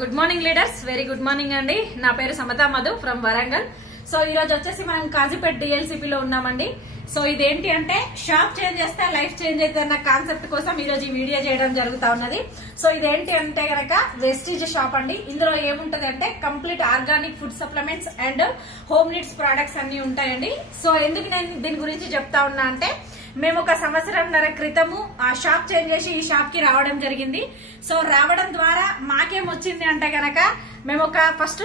Good morning leaders, very good morning అండి. నా పేరు సమతా మధు ఫ్రమ్ వరంగల్. సో ఈ రోజు వచ్చేసి మనం కాజీపేట్ డిఎల్సిపిలో ఉన్నామండి. సో ఇదేంటి అంటే షాప్ చేంజ్ చేస్తే లైఫ్ చేంజ్ అవుతుంది అన్న కాన్సెప్ట్ కోసం ఈ రోజు ఈ వీడియో చేయడం జరుగుతా ఉన్నది. సో ఇదేంటి అంటే గనక వెస్టీజ్ షాప్ అండి. ఇందులో ఏముంటది అంటే complete organic food supplements and home needs products అన్ని ఉంటాయండి. సో ఎందుకు నేను దీని గురించి చెప్తా ఉన్నా అంటే మేము ఒక సంవత్సరంన్నర క్రితము ఆ షాప్ చేంజ్ చేసి ఈ షాప్ కి రావడం జరిగింది. సో రావడం ద్వారా మాకేమొచ్చింది అంటే గనక మేము ఒక ఫస్ట్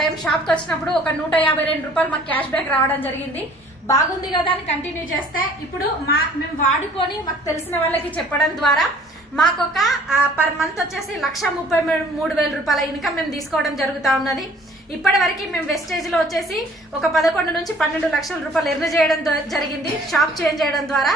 టైం షాప్ కి వచ్చినప్పుడు ఒక 152 రూపాయలు మాకు క్యాష్ బ్యాక్ రావడం జరిగింది. బాగుంది కదా అని కంటిన్యూ చేస్తే ఇప్పుడు మేము వాడుకొని మాకు తెలిసిన వాళ్ళకి చెప్పడం ద్వారా మాకొక పర్ మంత్ వచ్చేసి 1,33,000 రూపాయల ఇన్కమ్ మేము తీసుకోవడం జరుగుతా ఉన్నది. ఇప్పటి వరకు మేము వెస్టేజ్ లో వచ్చేసి ఒక 11 నుంచి 12 లక్షల రూపాయలు ఎర్న్ చేయడం జరిగింది షాప్ చేంజ్ చేయడం ద్వారా.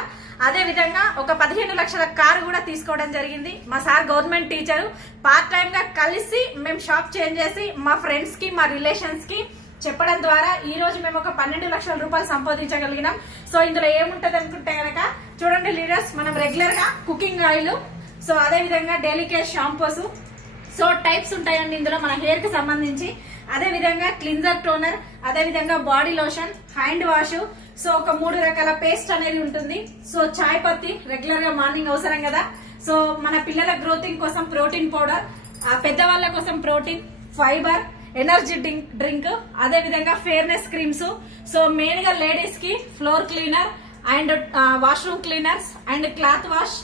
అదే విధంగా ఒక 15 లక్షల కారు కూడా తీసుకోవడం జరిగింది. మా sir government teacher. Part time గా కలిసి మేము షాప్ చేంజ్ చేసి మా ఫ్రెండ్స్ కి మా రిలేషన్స్ కి చెప్పడం ద్వారా ఈ రోజు మేము ఒక 12 లక్షల రూపాయలు సంపాదించగలిగినాం. సో ఇందులో ఏముంటది అనుకుంటే కనుక చూడండి లీడర్స్, మనం రెగ్యులర్ గా కుకింగ్ ఆయిల్, సో అదే విధంగా daily care shampoos, so types ఉంటాయండి ఇందులో మన హెయిర్ కి సంబంధించి. అదే విధంగా క్లిన్జర్ టోనర్, అదే విధంగా body lotion, hand wash, so ఒక 3 రకాల పేస్ట్ అనేది ఉంటుంది. సో చాయ్ పత్తి రెగ్యులర్ గా మార్నింగ్ అవసరం కదా. సో మన పిల్లల గ్రోతింగ్ కోసం ప్రోటీన్ పౌడర్, పెద్దవాళ్ళ కోసం ప్రోటీన్, ఫైబర్, ఎనర్జీ డ్రింక్, అదే విధంగా ఫెయిర్నెస్ క్రీమ్స్. సో మెయిన్ గా లేడీస్ కి floor cleaner and washroom cleaners and cloth wash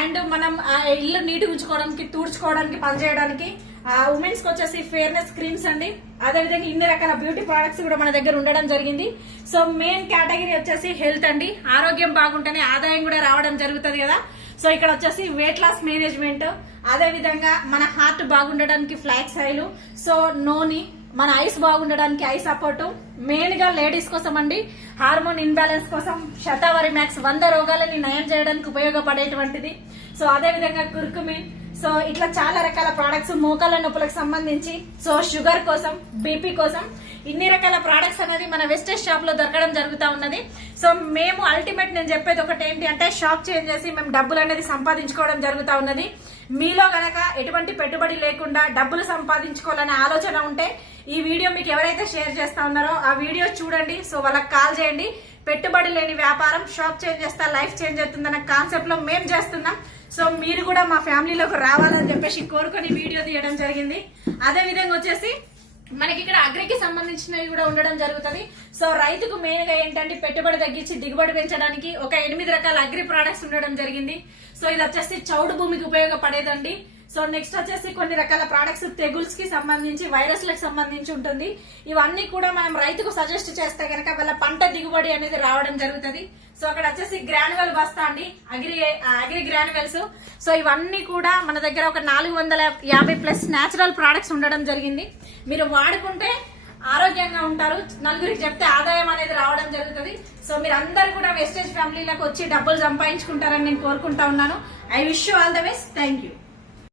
and మనం ఇల్లు నీట్ ఉంచుకోవడానికి తుడుచుకోవడానికి పనిచేయడానికి. ఉమెన్స్ కి వచ్చేసి ఫెయిర్నెస్ క్రీమ్స్ అండి. అదే విధంగా ఇన్ని రకాల బ్యూటీ ప్రొడక్ట్స్ కూడా మన దగ్గర ఉండడం జరిగింది. సో మెయిన్ కేటగిరీ వచ్చేసి హెల్త్ అండి. ఆరోగ్యం బాగుంటేనే ఆదాయం కూడా రావడం జరుగుతుంది కదా. సో ఇక్కడ వచ్చేసి వెయిట్ లాస్ మేనేజ్మెంట్, అదే విధంగా మన హార్ట్ బాగుండడానికి ఫ్లాక్స్ ఆయిల్, సో నోని, మన ఐస్ బాగుండడానికి ఐ సపోర్ట్, మెయిన్ గా లేడీస్ కోసం అండి హార్మోన్ ఇన్బ్యాలెన్స్ కోసం శతావరి మ్యాక్స్ 100 రోగాలని నయం చేయడానికి ఉపయోగపడేటువంటిది. సో అదే విధంగా కుర్కుమిన్, సో ఇట్లా చాలా రకాల ప్రొడక్ట్స్ మోకాళ్ళ నొప్పులకు సంబంధించి, సో షుగర్ కోసం, బీపీ కోసం ఇన్ని రకాల ప్రొడక్ట్స్ అనేది మన వెస్టేజ్ షాప్ లో దొరకడం జరుగుతా ఉన్నది. సో మేము అల్టిమేట్ నేను చెప్పేది ఒకటి ఏంటి అంటే షాప్ చేంజ్ చేసి మేము డబ్బులు అనేది సంపాదించుకోవడం జరుగుతా ఉన్నది. మీలో గనక ఎటువంటి పెట్టుబడి లేకుండా డబ్బులు సంపాదించుకోవాలనే ఆలోచన ఉంటే ఈ వీడియో మీకు ఎవరైతే షేర్ చేస్తా ఉన్నారో ఆ వీడియో చూడండి. సో వాళ్ళకి కాల్ చేయండి. పెట్టుబడి లేని వ్యాపారం షాప్ చేంజ్ చేస్తా లైఫ్ చేంజ్ అవుతుందన్న కాన్సెప్ట్ లో మేము చేస్తున్నాం. సో మీరు కూడా మా ఫ్యామిలీలోకి రావాలని చెప్పేసి కోరుకొని వీడియో తీయడం జరిగింది. అదే విధంగా వచ్చేసి మనకి ఇక్కడ అగ్రికి సంబంధించినవి కూడా ఉండడం జరుగుతుంది. సో రైతుకు మెయిన్ గా ఏంటంటే పెట్టుబడి తగ్గించి దిగుబడి పెంచడానికి ఒక 8 రకాల అగ్రి ప్రొడక్ట్స్ ఉండడం జరిగింది. సో ఇది వచ్చేసి చౌడు భూమికి ఉపయోగపడేదండి. సో నెక్స్ట్ వచ్చేసి కొన్ని రకాల ప్రొడక్ట్స్ తెగుల్స్ కి సంబంధించి, వైరస్ లకు సంబంధించి ఉంటుంది. ఇవన్నీ కూడా మనం రైతుకు సజెస్ట్ చేస్తే కనుక వాళ్ళ పంట దిగుబడి అనేది రావడం జరుగుతుంది. సో అక్కడ వచ్చేసి గ్రానువల్ బస్తా అండి, అగ్రి గ్రానువల్స్. సో ఇవన్నీ కూడా మన దగ్గర ఒక 450+ న్యాచురల్ ప్రొడక్ట్స్ ఉండడం జరిగింది. మీరు వాడుకుంటే ఆరోగ్యంగా ఉంటారు, నలుగురికి చెప్తే ఆదాయం అనేది రావడం జరుగుతుంది. సో మీరు అందరు కూడా వెస్టేజ్ ఫ్యామిలీలకు వచ్చి డబ్బులు సంపాదించుకుంటారని నేను కోరుకుంటా ఉన్నాను. I wish you all the best. Thank you.